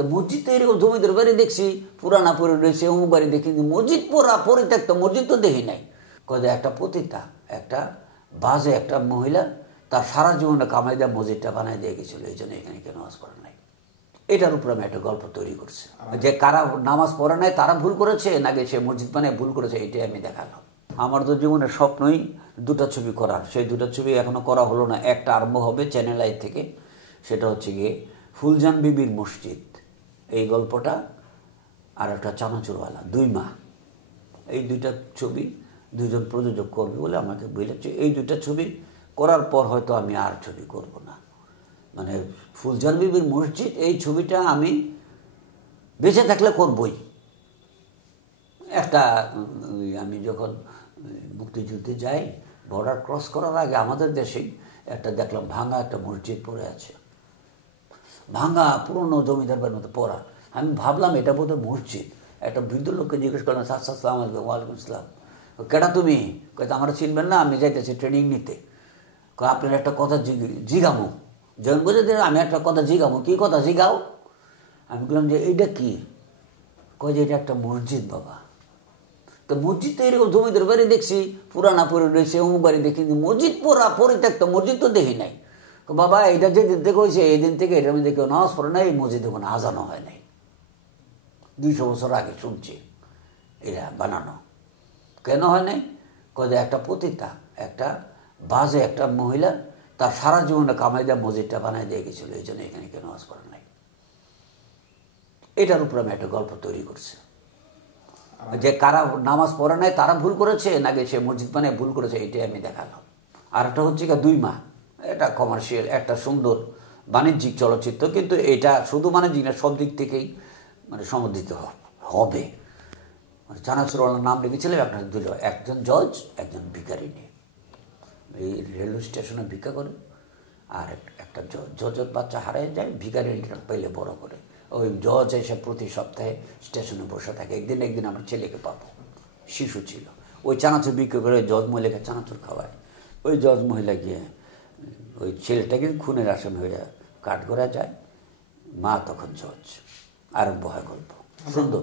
তো মসজিদ তো এরকম জমিদার বাড়ি দেখছি, পুরানা পরে রয়েছে, অমুক বাড়ি দেখি, মসজিদ পরিত্যক্ত মসজিদ তো দেখি নাই। কয়ে একটা পতিতা, একটা বাজে একটা মহিলা তার সারা জীবনে কামাই দেওয়া মসজিদটা বানাই দিয়ে গেছিল, এই জন্য এখানে কেউ নামাজ পড়ে নাই। এটার উপর আমি একটা গল্প তৈরি করছি, যে কারা নামাজ পড়ে নাই তারা ভুল করেছে নাকি সে মসজিদ বানায় ভুল করেছে, এটাই আমি দেখালাম। আমার তো জীবনের স্বপ্নই দুটা ছবি করার, সেই দুটা ছবি এখনো করা হলো না। একটা আরম্ভ হবে চ্যানেল আই থেকে, সেটা হচ্ছে গিয়ে ফুলজান বিবির মসজিদ, এই গল্পটা, আর একটা চানাচুরওয়ালা, 2 মা। এই দুইটা ছবি দুইজন প্রযোজক করবে বলে আমাকে বলেছে। এই দুইটা ছবি করার পর হয়তো আমি আর ছবি করব না। মানে ফুলজান বিবির মসজিদ এই ছবিটা আমি বেঁচে থাকলে করবই। একটা আমি যখন মুক্তিযুদ্ধে যাই, বর্ডার ক্রস করার আগে আমাদের দেশেই একটা দেখলাম ভাঙা একটা মসজিদ পড়ে আছে, ভাঙা পুরনো জমিদার বাড়ির মতো পড়া। আমি ভাবলাম এটা বোধহয় মসজিদ। একটা বৃদ্ধ লোককে জিজ্ঞেস করলাম, আসসালাম আলাইকুম। ওয়ালাইকুম আসসালাম। কেডা তুমি? কয়েছে আমরা চিনবেন না, আমি যাইতেছি ট্রেনিং নিতে। আপনার একটা কথা জিগামো। যখন বুঝে দিন আমি একটা কথা জিগামো। কী কথা জিগাও? আমি বললাম যে এইটা কি? কয় যে এটা একটা মসজিদ বাবা। তো মসজিদ তো এরকম জমিদার বাড়ি দেখছি, পুরানা পরে রয়েছে, অমুক বাড়ি দেখি, মসজিদ পরিত্যক্ত মসজিদ তো দেখি নাই। বাবা এটা যেদিন থেকে হয়েছে এই দিন থেকে এটার মধ্যে কেউ নামাজ পড়ে নাই, এই মসজিদে কোনো আজানো হয় নাই। 200 বছর আগে শুনছি এটা বানানো। কেন হয় নাই? কয়ে একটা পতিতা, একটা বাজে একটা মহিলা তার সারা জীবনে কামাই দেওয়া মসজিদটা বানাই দিয়ে গেছিল, এই জন্য এখানে কেউ নামাজ পড়ে নাই। এটার উপর আমি একটা গল্প তৈরি করছি, যে কারা নামাজ পড়ে নাই তারা ভুল করেছে নাকি সে মসজিদ বানায় ভুল করেছে, এটাই আমি দেখালাম। আর একটা হচ্ছে কি 2 মা, এটা কমার্শিয়াল একটা সুন্দর বাণিজ্যিক চলচ্চিত্র, কিন্তু এটা শুধু বাণিজ্যিক না, সব দিক থেকেই মানে সমর্থিত হবে। মানে চানাচুরওয়ালার নাম লিখেছিলাম একটা দুটো, একজন জজ, একজন ভিখারিনী। এই রেলওয়ে স্টেশনে ভিক্ষা করে, আর একটা জজের বাচ্চা হারিয়ে যায়, ভিখারিনীটা পেলে বড় করে। ওই জজ এসে প্রতি সপ্তাহে স্টেশনে বসে থাকে, একদিন আমার ছেলেকে পাবো। শিশু ছিল, ওই চানাচুর বিক্রি করে জজ মহিলাকে চানাচুর খাওয়ায়। ওই জজ মহিলা গিয়ে ওই ছেলেটাকে খুনের আসামি হয়ে কাঠগড়া যায়, মা তখন জজ। আরম্ভ হয় গল্প, সুন্দর।